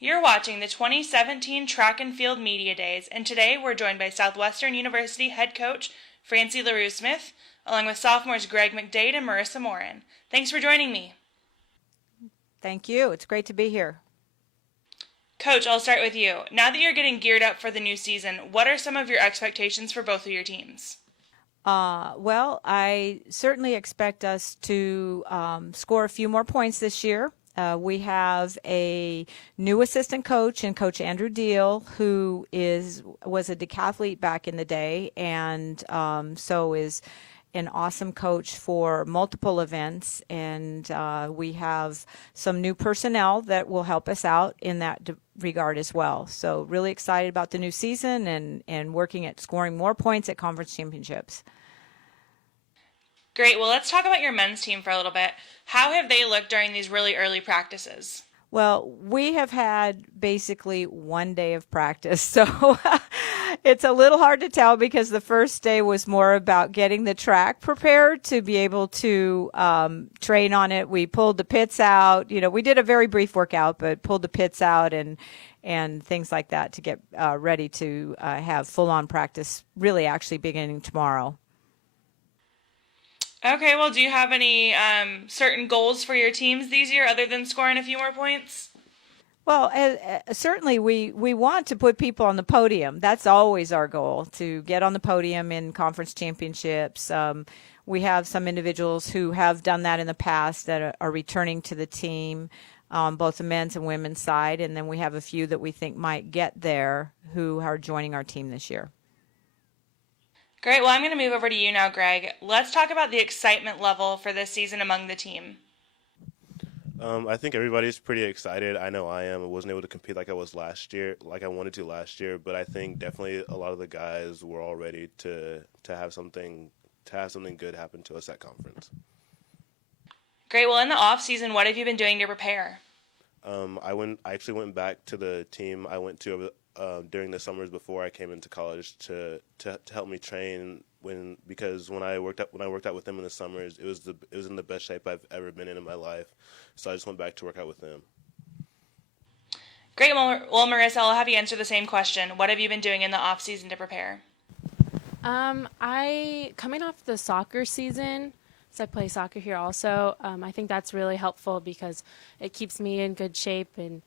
You're watching the 2017 Track and Field Media Days, and today we're joined by Southwestern University head coach Francie LaRue-Smith, along with sophomores Greg McDade and Marissa Morin. Thanks for joining me. Thank you. It's great to be here. Coach, I'll start with you. Now that you're getting geared up for the new season, what are some of your expectations for both of your teams? Well, I certainly expect us to score a few more points this year. We have a new assistant coach in Coach Andrew Deal, who was a decathlete back in the day, and so is an awesome coach for multiple events. And we have some new personnel that will help us out in that regard as well. So really excited about the new season and working at scoring more points at conference championships. Great. Well, let's talk about your men's team for a little bit. How have they looked during these really early practices? Well, we have had basically one day of practice, so it's a little hard to tell because the first day was more about getting the track prepared to be able to train on it. We pulled the pits out. You know, we did a very brief workout, but pulled the pits out and things like that to get ready to have full-on practice really actually beginning tomorrow. Okay, well, do you have any certain goals for your teams these year other than scoring a few more points? Well, certainly we want to put people on the podium. That's always our goal, to get on the podium in conference championships. We have some individuals who have done that in the past that are returning to the team, both the men's and women's side, and then we have a few that we think might get there who are joining our team this year. Great. Well, I'm going to move over to you now, Greg. Let's talk about the excitement level for this season among the team. I think everybody's pretty excited. I know I am. I wasn't able to compete like I wanted to last year, but I think definitely a lot of the guys were all ready to have something good happen to us at conference. Great. Well, in the off season, what have you been doing to prepare? I actually went back to the team I went to during the summers before I came into college to help me train because when I worked out with them in the summers, it was in the best shape I've ever been in my life. So I just went back to work out with them. Great. Well, Marissa, I'll have you answer the same question. What have you been doing in the off season to prepare? I coming off the soccer season, so I play soccer here also. I think that's really helpful because it keeps me in good shape, and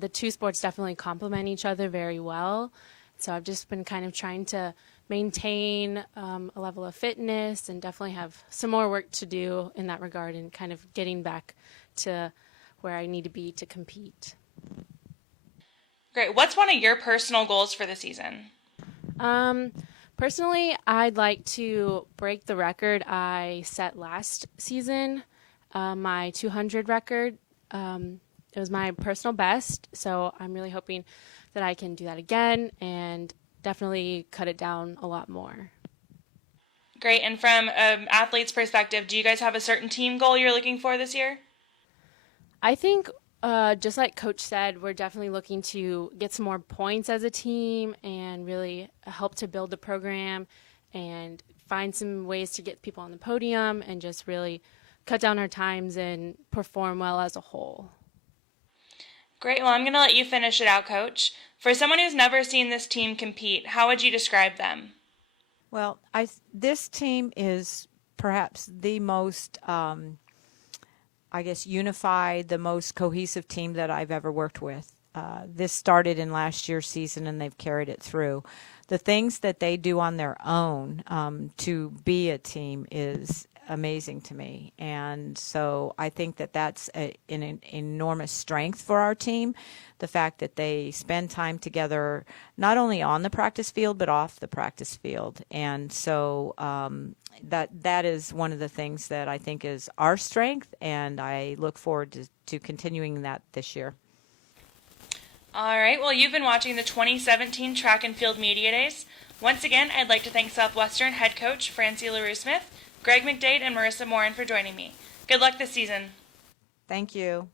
the two sports definitely complement each other very well. So I've just been kind of trying to maintain a level of fitness and definitely have some more work to do in that regard and kind of getting back to where I need to be to compete. Great. What's one of your personal goals for the season? Personally, I'd like to break the record I set last season, my 200 record. It was my personal best, so I'm really hoping that I can do that again and definitely cut it down a lot more. Great. And from an athlete's perspective, do you guys have a certain team goal you're looking for this year? I think, just like Coach said, we're definitely looking to get some more points as a team and really help to build the program and find some ways to get people on the podium and just really cut down our times and perform well as a whole. Great. Well, I'm going to let you finish it out, Coach. For someone who's never seen this team compete, how would you describe them? Well, this team is perhaps the most unified, the most cohesive team that I've ever worked with. This started in last year's season, and they've carried it through. The things that they do on their own to be a team is amazing to me, and so I think that that's an enormous strength for our team, the fact that they spend time together not only on the practice field but off the practice field. And so that is one of the things that I think is our strength, and I look forward to continuing that this year. All right. Well, you've been watching the 2017 Track and Field Media Days. Once again, I'd like to thank Southwestern head coach Francie LaRue-Smith, Greg McDade, and Marissa Morin for joining me. Good luck this season. Thank you.